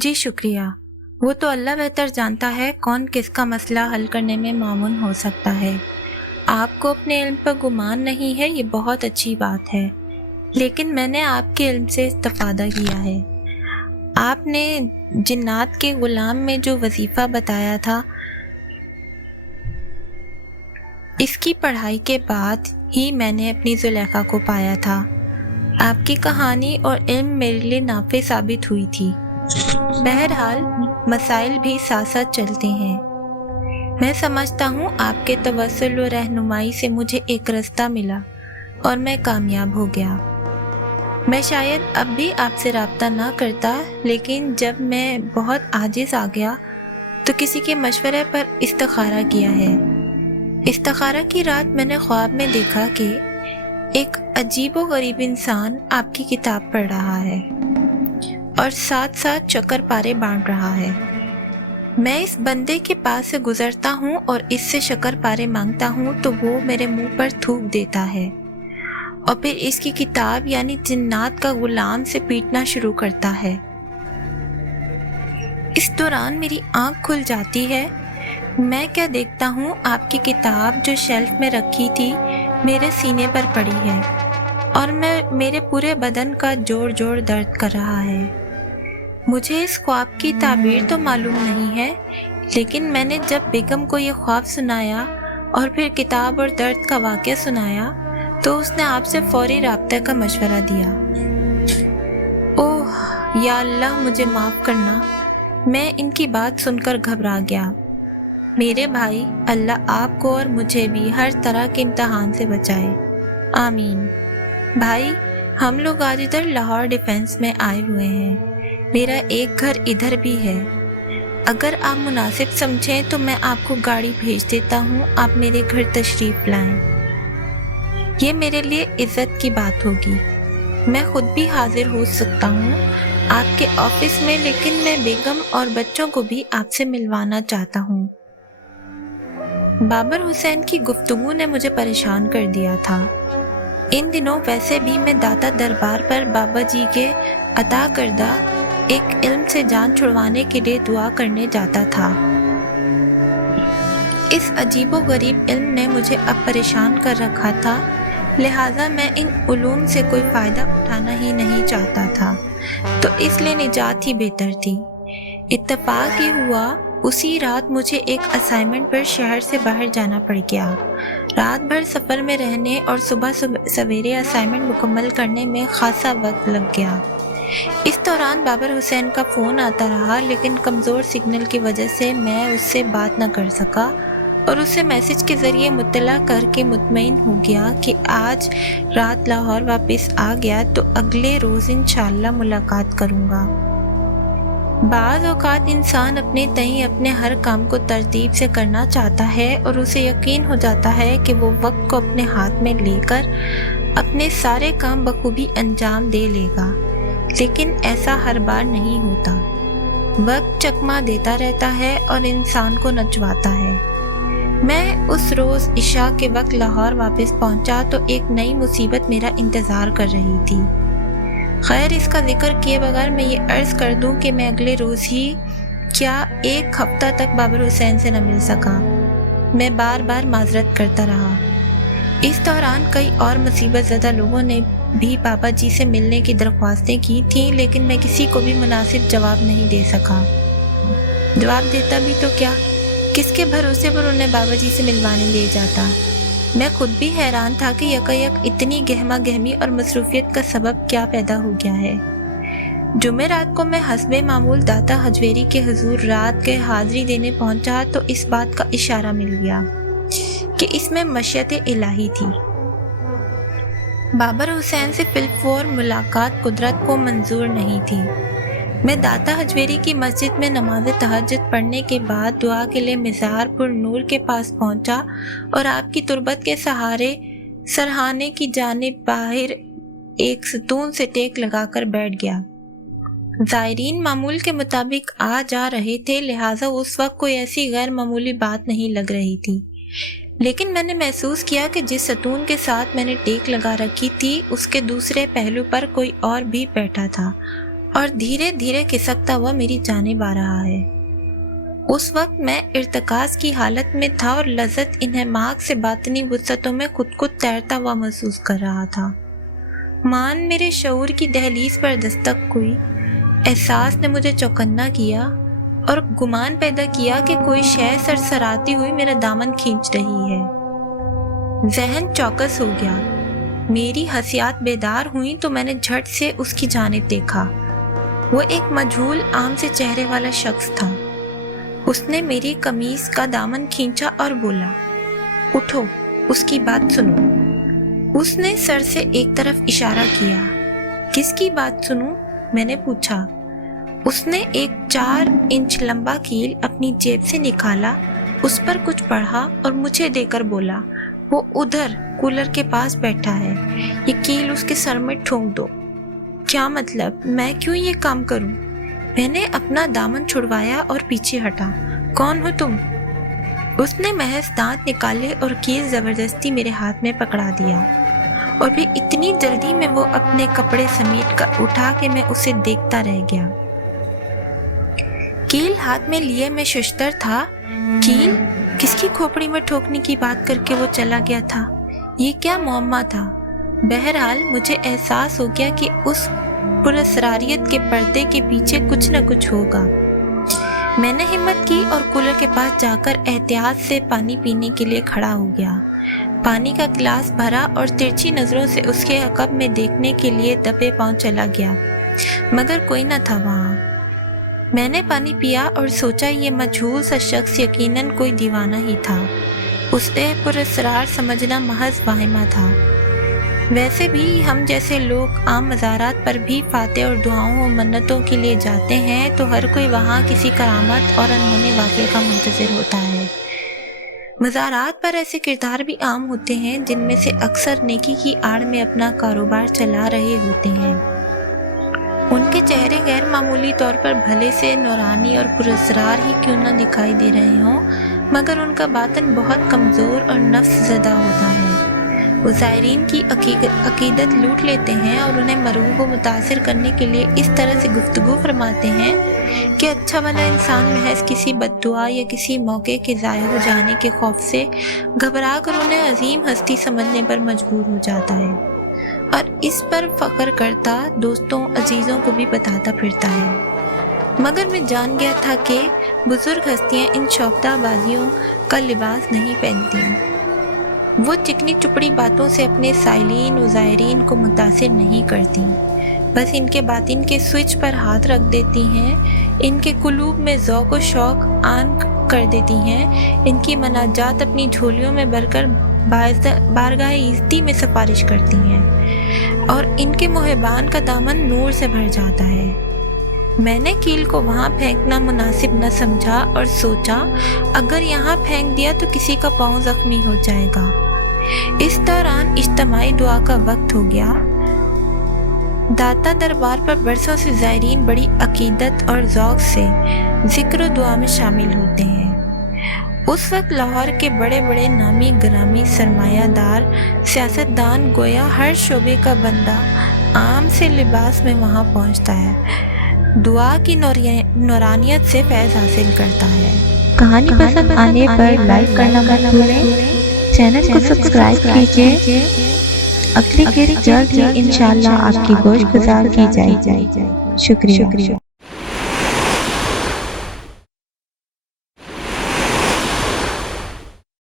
जी शुक्रिया। वो तो अल्लाह बेहतर जानता है कौन किसका मसला हल करने में मामून हो सकता है। आपको अपने इल्म पर गुमान नहीं है, ये बहुत अच्छी बात है, लेकिन मैंने आपके इल्म से इस्तिफादा किया है। आपने जिन्नात के गुलाम में जो वजीफ़ा बताया था, इसकी पढ़ाई के बाद ही मैंने अपनी जुलेखा को पाया था। आपकी कहानी और इल्म मेरे लिए नाफे साबित हुई थी। बहरहाल मसाइल भी साथ साथ चलते हैं। मैं समझता हूँ आपके तवस्सुल व रहनुमाई से मुझे एक रास्ता मिला और मैं कामयाब हो गया। मैं शायद अब भी आपसे राब्ता ना करता, लेकिन जब मैं बहुत आजिज़ आ गया तो किसी के मशवरे पर इस्तिखारा किया है। इस्तिखारा की रात मैंने ख्वाब में देखा कि एक अजीबो गरीब इंसान आपकी किताब पढ़ रहा है और साथ साथ चक्कर पारे बांट रहा है। मैं इस बंदे के पास से गुजरता हूँ और इससे शक्कर पारे मांगता हूँ तो वो मेरे मुंह पर थूक देता है और फिर इसकी किताब यानी जिन्नात का गुलाम से पीटना शुरू करता है। इस दौरान मेरी आंख खुल जाती है। मैं क्या देखता हूँ, आपकी किताब जो शेल्फ में रखी थी मेरे सीने पर पड़ी है और मेरे पूरे बदन का जोर जोर दर्द कर रहा है। मुझे इस ख्वाब की ताबीर तो मालूम नहीं है, लेकिन मैंने जब बेगम को ये ख्वाब सुनाया और फिर किताब और दर्द का वाक़या सुनाया तो उसने आपसे फौरी राब्ते का मशवरा दिया। ओह या अल्लाह, मुझे माफ़ करना। मैं इनकी बात सुनकर घबरा गया। मेरे भाई, अल्लाह आपको और मुझे भी हर तरह के इम्तहान से बचाए, आमीन। भाई, हम लोग आज इधर लाहौर डिफेंस में आए हुए हैं। मेरा एक घर इधर भी है। अगर आप मुनासिब समझें तो मैं आपको गाड़ी भेज देता हूँ, आप मेरे घर तशरीफ़ लाएं। ये मेरे लिए इज़्ज़त की बात होगी। मैं खुद भी हाजिर हो सकता हूँ आपके ऑफिस में, लेकिन मैं बेगम और बच्चों को भी आपसे मिलवाना चाहता हूँ। बाबर हुसैन की गुफ्तगू ने मुझे परेशान कर दिया था। इन दिनों वैसे भी मैं दाता दरबार पर बाबा जी के अता करदा एक इल्म से जान छुड़वाने के लिए दुआ करने जाता था। इस अजीबो गरीब इल्म ने मुझे अब परेशान कर रखा था, लिहाजा मैं इन उलूम से कोई फ़ायदा उठाना ही नहीं चाहता था, तो इसलिए निजात ही बेहतर थी। इत्तेफाक ये हुआ, उसी रात मुझे एक असाइनमेंट पर शहर से बाहर जाना पड़ गया। रात भर सफ़र में रहने और सुबह सवेरे असाइनमेंट मुकम्मल करने में खासा वक्त लग गया। इस दौरान बाबर हुसैन का फ़ोन आता रहा, लेकिन कमज़ोर सिग्नल की वजह से मैं उससे बात न कर सका और उसे मैसेज के ज़रिए मुत्तला करके मुतमईन हो गया कि आज रात लाहौर वापस आ गया तो अगले रोज़ इंशाअल्लाह मुलाकात करूँगा। बाज़ औक़ात इंसान अपने तईं अपने हर काम को तरतीब से करना चाहता है और उसे यकीन हो जाता है कि वो वक्त को अपने हाथ में लेकर अपने सारे काम बखूबी अंजाम दे लेगा, लेकिन ऐसा हर बार नहीं होता। वक्त चकमा देता रहता है और इंसान को नचवाता है। मैं उस रोज़ इशा के वक्त लाहौर वापस पहुंचा तो एक नई मुसीबत मेरा इंतज़ार कर रही थी। खैर, इसका जिक्र किए बगैर मैं ये अर्ज़ कर दूं कि मैं अगले रोज़ ही क्या एक हफ्ता तक बाबर हुसैन से न मिल सका। मैं बार बार माजरत करता रहा। इस दौरान कई और मुसीबत ज़दा लोगों ने भी बाबा जी से मिलने की दरख्वास्तें की थीं, लेकिन मैं किसी को भी मुनासिब जवाब नहीं दे सका। जवाब देता भी तो क्या, किसके भरोसे पर उन्हें बाबा जी से मिलवाने ले जाता। मैं खुद भी हैरान था कि यकायक इतनी गहमा गहमी और मसरूफियत का सबब क्या पैदा हो गया है। जुमे रात को मैं हस्बे मामूल दाता हजवेरी के हुजूर रात के हाज़री देने पहुंचा तो इस बात का इशारा मिल गया कि इसमें मशियत इलाही थी। बाबर हुसैन से फिलफौर मुलाकात कुदरत को मंजूर नहीं थी। मैं दाता हजवेरी की मस्जिद में नमाज तहज्जुद पढ़ने के बाद दुआ के लिए मिज़ारपुर नूर के पास पहुंचा और आपकी तुरबत के सहारे सरहाने की जानिब बाहर एक सतून से टेक लगाकर बैठ गया। ज़ायरीन मामूल के मुताबिक आ जा रहे थे, लिहाजा उस वक्त कोई ऐसी गैर मामूली बात नहीं लग रही थी, लेकिन मैंने महसूस किया कि जिस सतून के साथ मैंने टेक लगा रखी थी उसके दूसरे पहलू पर कोई और भी बैठा था और धीरे धीरे खिसकता हुआ मेरी जानिब आ रहा है। उस वक्त मैं इर्तिकाज़ की हालत में था और लज़्ज़त इन्हमाक से बातनी वुसअतों में खुद को तैरता हुआ महसूस कर रहा था। मान मेरे शऊर की दहलीज पर दस्तक हुई। एहसास ने मुझे चौकन्ना किया और गुमान पैदा किया कि कोई शय सरसराती हुई मेरा दामन खींच रही है। ज़हन चौकस हो गया। मेरी हसियात बेदार हुई तो मैंने झट से उसकी जानिब देखा। वो एक मजहूल आम से चेहरे वाला शख्स था। उसने मेरी कमीज का दामन खींचा और बोला, उठो, उसकी बात सुनो। उसने सर से एक तरफ इशारा किया। किसकी बात सुनूं? मैंने पूछा। उसने एक 4 इंच लंबा कील अपनी जेब से निकाला, उस पर कुछ पढ़ा और मुझे देकर बोला, वो उधर कूलर के पास बैठा है, ये कील उसके सर में ठोंक दो। क्या मतलब? मैं क्यों ये काम करूं? मैंने अपना दामन छुड़वाया और पीछे हटा। कौन हो तुम? उसने महज दांत निकाले और कील जबरदस्ती मेरे हाथ में पकड़ा दिया, और फिर इतनी जल्दी में वो अपने कपड़े समेट कर उठा के मैं उसे देखता रह गया। कील हाथ में लिए मैं शुश्तर था। कील किसकी खोपड़ी में ठोकने की बात करके वो चला गया था? ये क्या मुअम्मा था? बहरहाल मुझे एहसास हो गया कि उस पुरअसरारियत के पर्दे के पीछे कुछ न कुछ होगा। मैंने हिम्मत की और कूलर के पास जाकर एहतियात से पानी पीने के लिए खड़ा हो गया। पानी का गिलास भरा और तिरछी नज़रों से उसके अक़ब में देखने के लिए दबे पांव चला गया, मगर कोई न था वहाँ। मैंने पानी पिया और सोचा ये मजहूल सा शख्स यकीनन कोई दीवाना ही था। उसे पुरअसरार समझना महज वाहिमा था। वैसे भी हम जैसे लोग आम मज़ारात पर भी फातह और दुआओं और मन्नतों के लिए जाते हैं तो हर कोई वहाँ किसी करामत और अनहोनी वाक़े का मुंतज़िर होता है। मज़ारात पर ऐसे किरदार भी आम होते हैं जिनमें से अक्सर नेकी की आड़ में अपना कारोबार चला रहे होते हैं। उनके चेहरे गैर मामूली तौर पर भले से नूरानी और पुरअसरार ही क्यों न दिखाई दे रहे हों, मगर उनका बातन बहुत कमज़ोर और नफ्स ज़दा होता है। वो ज़ायरीन की अकीदत लूट लेते हैं और उन्हें मरूब व मुतासिर करने के लिए इस तरह से गुफ्तगू फरमाते हैं कि अच्छा भला इंसान महज किसी बद्दुआ या किसी मौके के ज़ाया हो जाने के खौफ से घबरा कर उन्हें अजीम हस्ती समझने पर मजबूर हो जाता है, और इस पर फ़ख्र करता दोस्तों अजीज़ों को भी बताता फिरता है। मगर मैं जान गया था कि बुज़ुर्ग हस्तियाँ इन शौकदाबाजियों का लिबास नहीं पहनती। वो चिकनी चुपड़ी बातों से अपने साइलीन व ज़ायरीन को मुतासिर नहीं करती, बस इनके बातिन के स्विच पर हाथ रख देती हैं, इनके कुलूब में ज़ौक़ व शौक़ आन कर देती हैं, इनकी मनाजात अपनी झोलियों में भरकर बारगाह इज़्ज़ती में सिफारिश करती हैं, और इनके मुहिबान का दामन नूर से भर जाता है। मैंने कील को वहाँ फेंकना मुनासिब न समझा और सोचा अगर यहाँ फेंक दिया तो किसी का पाँव ज़ख्मी हो जाएगा। इस दौरान इज्तिमाई दुआ का वक्त हो गया। दाता दरबार पर बरसों से ज़ायरीन बड़ी अकीदत और ज़ौक़ से ज़िक्र दुआ में शामिल होते हैं। उस वक्त लाहौर के बड़े बड़े नामी ग्रामी सरमायादार सियासतदान गोया हर शोबे का बंदा आम से लिबास में वहाँ पहुँचता है, दुआ की नूरानियत से फैज़ हासिल करता है। कहानी पसंद आने पर लाइक करना मत भूलें, चैनल को सब्सक्राइब कीजिए। अगली किस्त जल्द ही इंशाअल्लाह आपकी गोश गुजार की जाएगी। शुक्रिया।